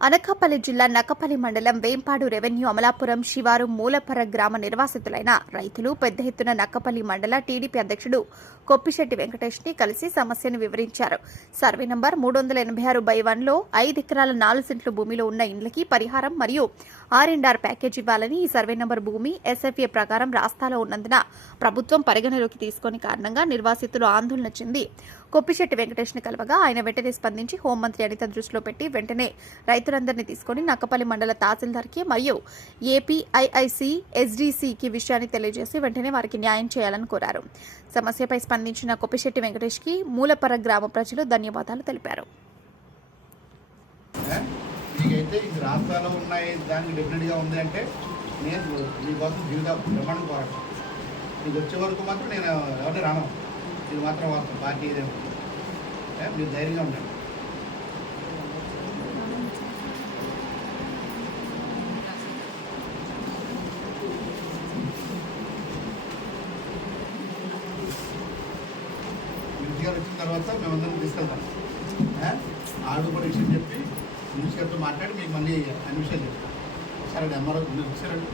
అనకాపల్లి జిల్లా నక్కపల్లి మండలం వేంపాడు రెవెన్యూ అమలాపురం శివారు మూలపర గ్రామ నిర్వాసితులైన రైతులు పెద్ద ఎత్తున నక్కపల్లి మండల టీడీపీ అధ్యక్షుడు కొప్పిశెట్టి వెంకటేష్ని కలిసి సమస్యను వివరించారు. సర్వే నంబర్ మూడు వందల ఎనభై ఆరు బై వన్లో ఐదు ఎకరాల నాలుగు సెంట్లు భూమిలో ఉన్న ఇండ్లకి పరిహారం మరియు ఆర్ అండ్ ఆర్ ప్యాకేజ్ ఇవ్వాలని ఈ సర్వే నంబర్ భూమి ఎస్ఎఫ్ఏ ప్రకారం రాస్తాలో ఉన్నందున ప్రభుత్వం పరిగణలోకి తీసుకుని కారణంగా నిర్వాసితులు ఆందోళన చెంది కొప్పిశెట్టి వెంకటేష్ని కలవగా ఆయన వెంటనే స్పందించి హోంమంత్రి అనిత దృష్టిలో పెట్టి వెంటనే రైతులందరినీ తీసుకొని నక్కపల్లి మండల తహసీల్దార్కి మరియు ఏపీఐఐసి ఎస్డీసీకి విషయాన్ని తెలియజేసి వెంటనే వారికి న్యాయం చేయాలని కోరారు. సమస్యపై స్పందించిన కొప్పిశెట్టి వెంకటేష్కి మూలపర గ్రామ ప్రజలు ధన్యవాదాలు తెలిపారు. మీకైతే రాష్ట్రాల్లో ఉన్నాయి దానికి డెఫినెట్గా ఉంది అంటే నేను మీకోసం జీవిత బ్రహ్మాండం పోరాటం మీకు వచ్చే వరకు మాత్రం నేను ఎవరిని రాను. ఇది మాత్రం వాస్తవం పార్టీ ఇదే ఉంది. మీరు ధైర్యంగా ఉండండి ఉద్యోగాలు వచ్చిన తర్వాత మేమందరం తీసుకెళ్తాం ఏ? ఆవిడ కూడా విషయం చెప్పి న్యూస్ గారితో మాట్లాడి మీకు మళ్ళీ అన్ని విషయాలు చెప్తాం సరే ఎంఆర్ఓ మీరు వచ్చారండి